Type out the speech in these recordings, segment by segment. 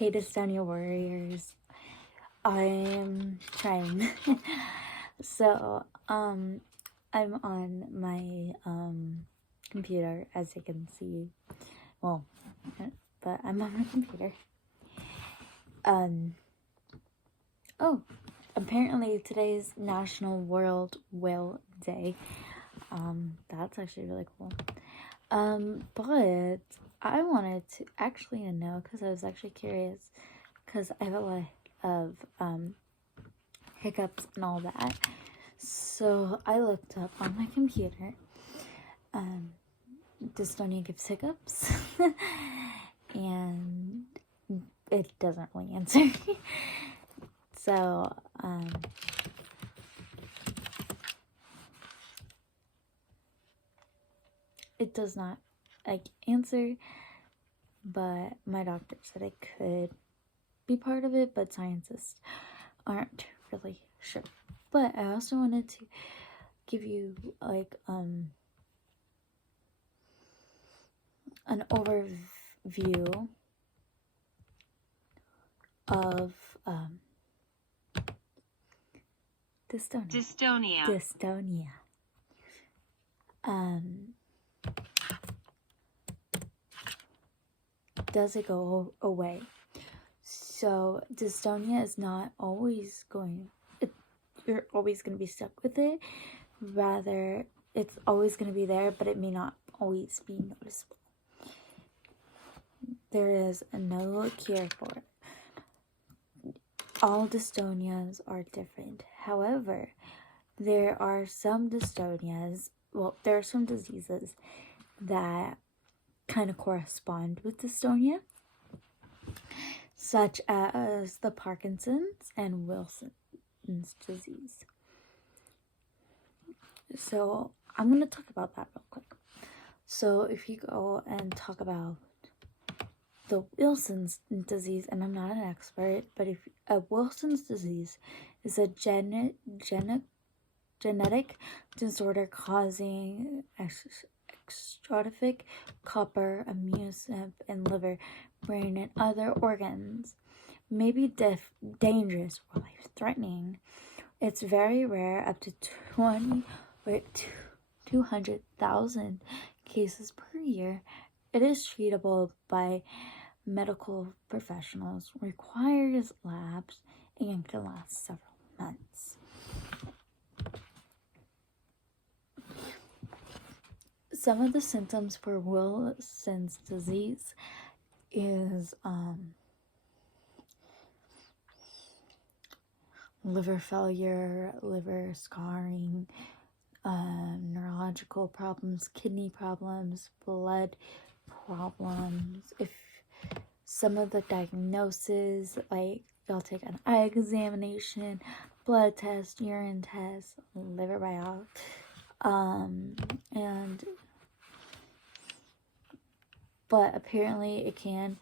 Hey, dystonia warriors. I'm trying. So, I'm on my computer, as you can see. Well, but I'm on my computer. Oh, apparently today's National World Whale Day. That's actually really cool. But I wanted to actually know, because I was actually curious, because I have a lot of hiccups and all that. So I looked up on my computer, dystonia gives hiccups, and it doesn't really answer. So, it does not, answer, but my doctor said it could be part of it, but scientists aren't really sure. But I also wanted to give you, an overview of, dystonia. Does it go away? So dystonia is not always you're always going to be stuck with it. Rather, it's always going to be there, but it may not always be noticeable. There is no cure for it. All dystonias are different. However, there are some dystonias, there are some diseases that kind of correspond with dystonia, such as the Parkinson's and Wilson's disease. So I'm going to talk about that real quick. So if you go and talk about the Wilson's disease, and I'm not an expert, but if Wilson's disease is a genetic disorder causing extrophic copper, immune system, and liver, brain, and other organs, may be dangerous or life-threatening. It's very rare, up to 200,000 cases per year. It is treatable by medical professionals, requires labs, and can last several months. Some of the symptoms for Wilson's disease is liver failure, liver scarring, neurological problems, kidney problems, blood problems. If some of the diagnoses, they'll take an eye examination, blood test, urine test, liver biopsy, but apparently it can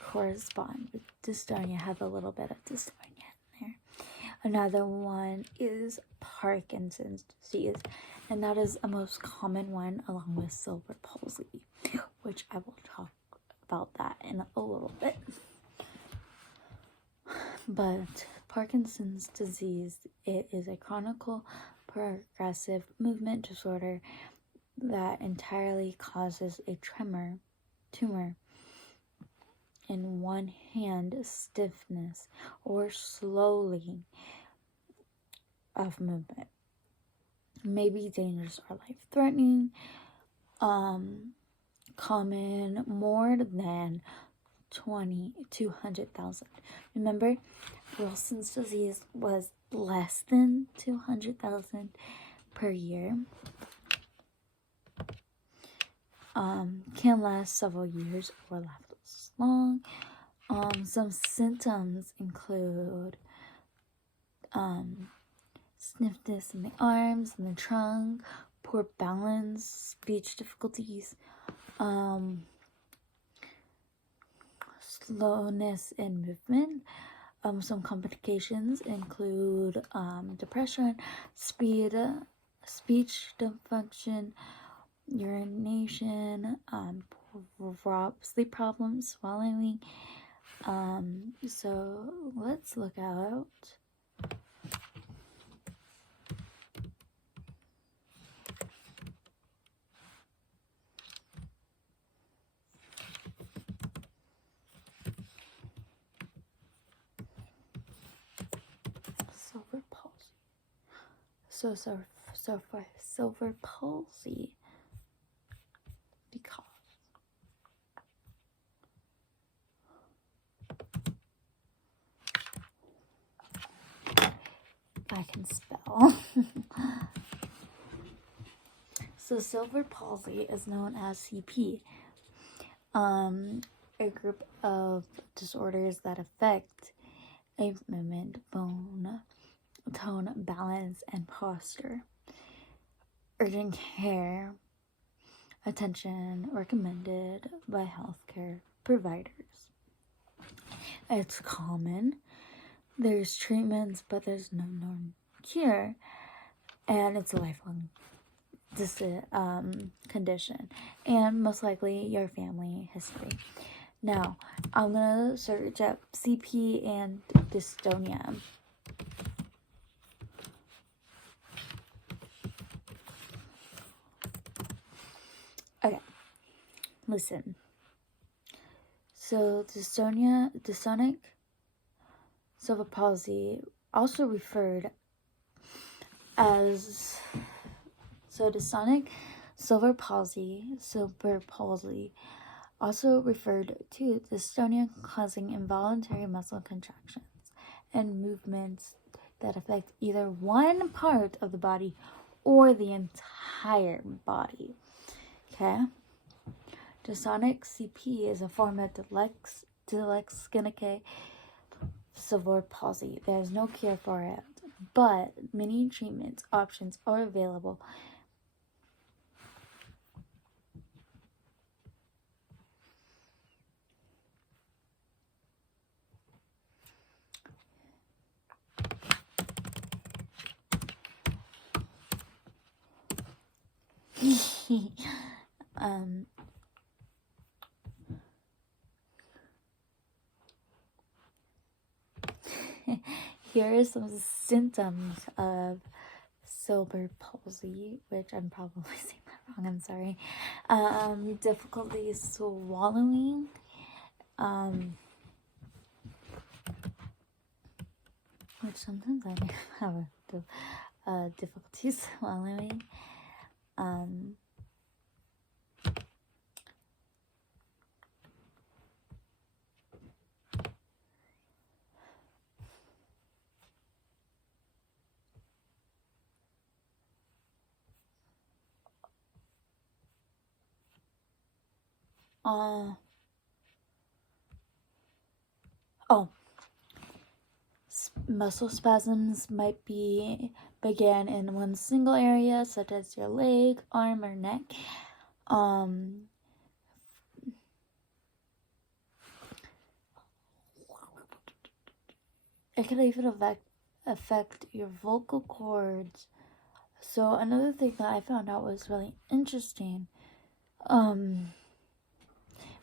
correspond with dystonia, have a little bit of dystonia in there. Another one is Parkinson's disease, and that is a most common one, along with cerebral palsy, which I will talk about that in a little bit. But Parkinson's disease, it is a chronic progressive movement disorder that entirely causes a tumor in one hand, stiffness, or slowing of movement. May be dangerous or life-threatening. Common, more than 200,000. Remember, Wilson's disease was less than 200,000 per year. Can last several years or last long. Some symptoms include stiffness in the arms and the trunk, poor balance, speech difficulties, slowness in movement. Some complications include depression, speech dysfunction, urination, sleep problems, swallowing, So let's look out. Silver palsy. So for silver palsy, because I can spell. So silver palsy is known as CP, a group of disorders that affect a movement, bone, tone, balance, and posture. Urgent care attention recommended by healthcare providers. It's common. There's treatments, but there's no known cure, and it's a lifelong condition, and most likely your family history. Now, I'm gonna search up CP and dystonia. Okay, listen. So dystonic silver palsy, also referred as dystonic silver palsy, also referred to dystonia, causing involuntary muscle contractions and movements that affect either one part of the body or the entire body. Okay? Dystonic CP is a form of dystonia silver palsy. There is no cure for it, but many treatment options are available. Here are some symptoms of silver palsy, which I'm probably saying that wrong, I'm sorry. Difficulty swallowing, which sometimes I have difficulty swallowing. Muscle spasms might begin in one single area, such as your leg, arm, or neck. It can even affect your vocal cords. So another thing that I found out was really interesting,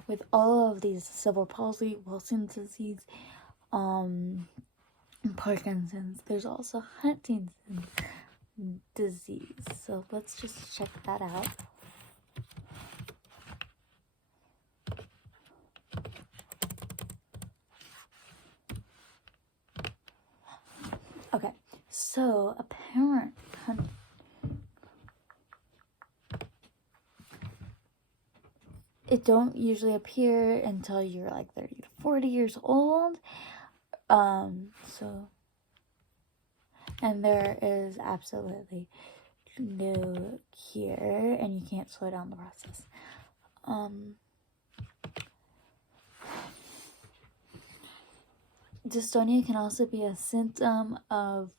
with all of these cerebral palsy, Wilson's disease, Parkinson's, there's also Huntington's disease. So let's just check that out. Okay, so apparent it don't usually appear until you're like 30 to 40 years old. And there is absolutely no cure, and you can't slow down the process. Dystonia can also be a symptom of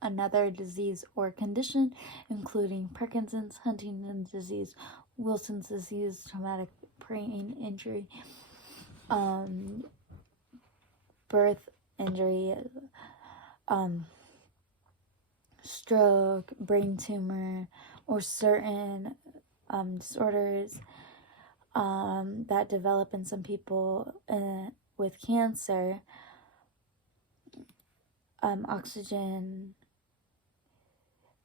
another disease or condition, including Parkinson's, Huntington's disease, Wilson's disease, traumatic brain injury, birth injury, stroke, brain tumor, or certain disorders that develop in some people with cancer, oxygen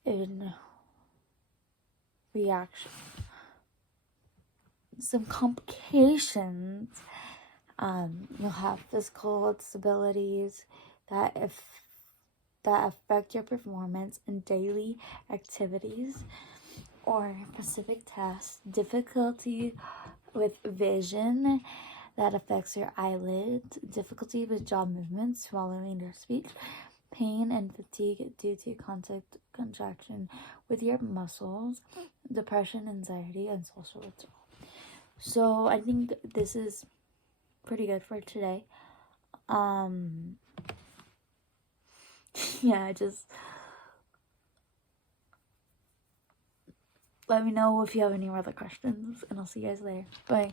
in reaction, some complications. You'll have physical disabilities that affect your performance in daily activities or specific tasks, difficulty with vision that affects your eyelids, difficulty with jaw movements, swallowing or speech, pain and fatigue due to contact contraction with your muscles, depression, anxiety, and social withdrawal. So I think this is pretty good for today. Yeah, just let me know if you have any other questions, and I'll see you guys later. Bye.